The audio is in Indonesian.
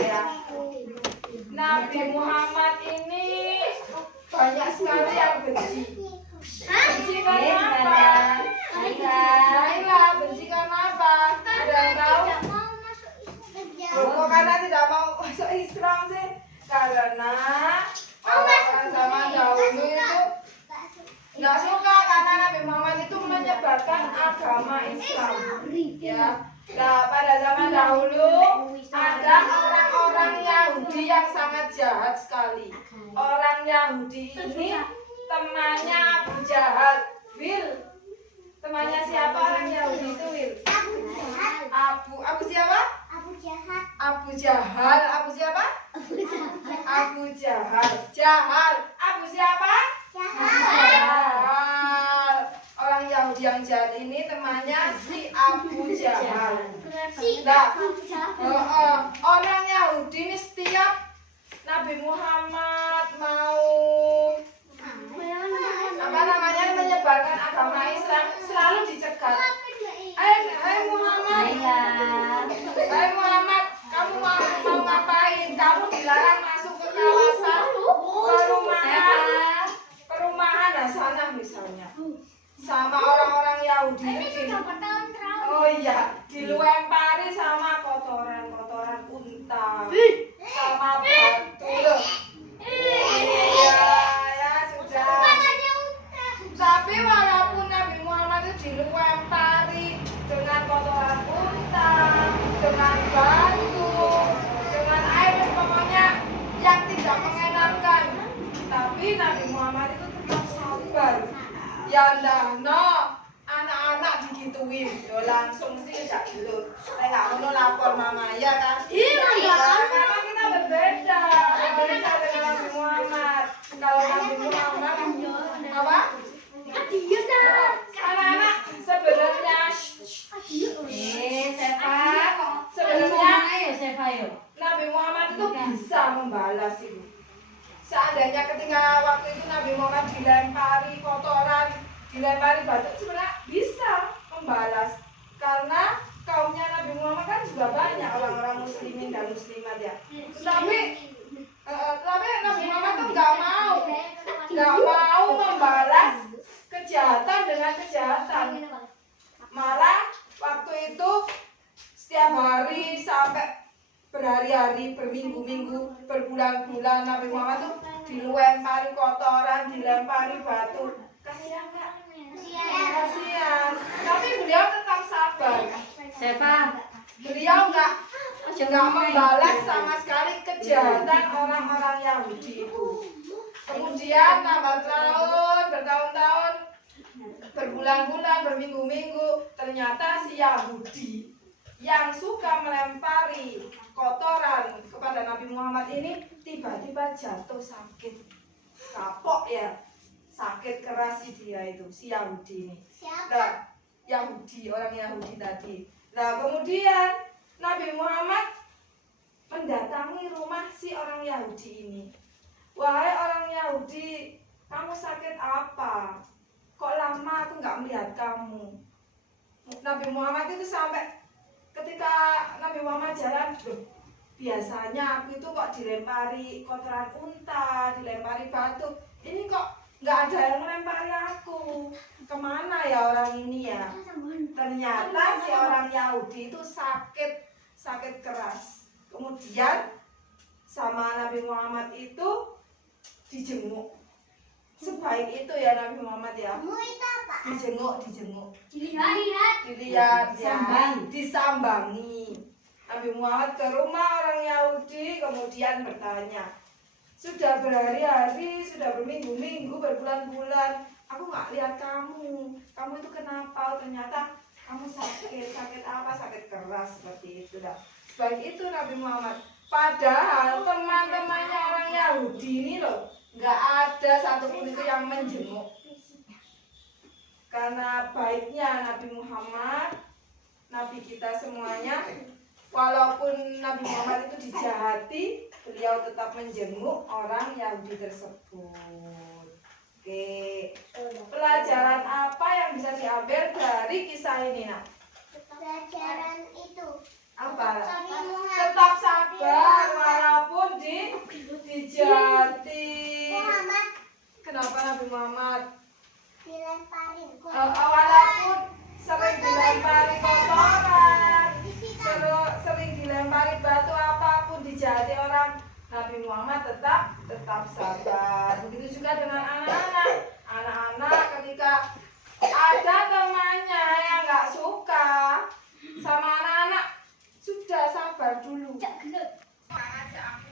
ya. Nabi Muhammad ini banyak sekali yang benci. Benci karena apa? Baiklah, benci karena apa? Ada yang tahu? Kok karena tidak mau masuk Islam sih? Karena orang-orang zaman dahulu itu nggak suka karena Nabi Muhammad itu menyebarkan agama Islam. Ya, nah pada zaman dahulu ada orang-orang Yahudi yang sangat jahat sekali. Orang Yahudi ini temannya Abu Jahal. Wil, temannya siapa orang Yahudi itu Wil? Abu siapa? Abu Jahal. Abu siapa? Abu Jahal. Abu siapa? Jahal. Orang Yahudi yang jahat ini temannya si Abu Jahal. Nah, orang Yahudi ini setiap Nabi Muhammad mau menyebarkan agama Islam selalu dicegat. Hai Muhammad, kamu mau ngapain? Kamu dilarang masuk ke kawasan perumahan Hasanah misalnya. Sama orang-orang Yahudi ini. Oh iya, dilempari sama kotoran unta, sama batu loh. Iya, ya sudah. Tapi walaupun Nabi Muhammad itu dilempari dengan kotoran unta, dengan batu, dengan air, pokoknya yang tidak mengenakan, tapi Nabi Muhammad itu tetap sabar. Ya no, anak-anak digituin, yo langsung sih tidak dulu. Nggak mau lapor mama ya kan? Iya. Karena kita berbeda dengan Nabi Muhammad. Kalau Nabi Muhammad apa? Anak-anak sebenarnya Nabi Muhammad itu bisa membalas itu. Seandainya ketika waktu itu Nabi Muhammad dilempari kotoran, dilempari batu, sebenarnya bisa membalas. Karena kaumnya Nabi Muhammad kan juga banyak orang-orang muslimin dan muslimat ya. Tapi Nabi Muhammad tuh nggak mau membalas kejahatan dengan kejahatan. Malah waktu itu setiap hari sampai berhari-hari, berminggu-minggu, berbulan-bulan Nabi Muhammad tuh dilempari kotoran, dilempari batu. Kasihan nggak? Kasihan. Tapi beliau tetap sabar. Siapa? Beliau nggak membalas sama sekali kejahatan orang-orang Yahudi itu. Kemudian bertahun-tahun, berbulan-bulan, berminggu-minggu, ternyata si Yahudi yang suka melempari kotoran kepada Nabi Muhammad ini tiba-tiba jatuh sakit, kapok ya, sakit keras dia itu, si Yahudi ini. Nah, orang Yahudi tadi. Nah, kemudian Nabi Muhammad mendatangi rumah si orang Yahudi ini. Wahai orang Yahudi, kamu sakit apa? Kok lama aku nggak melihat kamu? Nabi Muhammad itu sampai ketika Nabi Muhammad jalan, biasanya aku itu kok dilempari kotoran unta, dilempari batu. Ini kok nggak ada yang melempari aku. Kemana ya orang ini ya? Ternyata si orang Yahudi itu sakit keras. Kemudian sama Nabi Muhammad itu dijenguk. Sebaik itu ya Nabi Muhammad ya. Dijenguk. Dilihat ya, disambangi. Nabi Muhammad ke rumah orang Yahudi, kemudian bertanya, sudah berhari-hari, sudah berminggu-minggu, berbulan-bulan, aku nggak lihat kamu itu kenapa? Ternyata kamu sakit apa? Sakit keras seperti itu dah. Sebaik itu Nabi Muhammad. Padahal teman-temannya orang Yahudi ini loh, nggak ada satupun itu yang menjenguk. Karena baiknya Nabi Muhammad, Nabi kita semuanya, walaupun Nabi Muhammad itu dijahati, beliau tetap menjenguk orang Yahudi tersebut. Oke, pelajaran apa yang bisa diambil dari kisah ini, nak? Pelajaran itu apa? Tetap sabar kenapa Nabi Muhammad Dilemparin walaupun sering dilempari kotoran, sering dilempari batu apapun dijahati orang, Nabi Muhammad tetap sabar. Begitu juga dengan anak-anak ketika ada temannya yang nggak suka sama anak-anak, sudah sabar dulu. Aja aku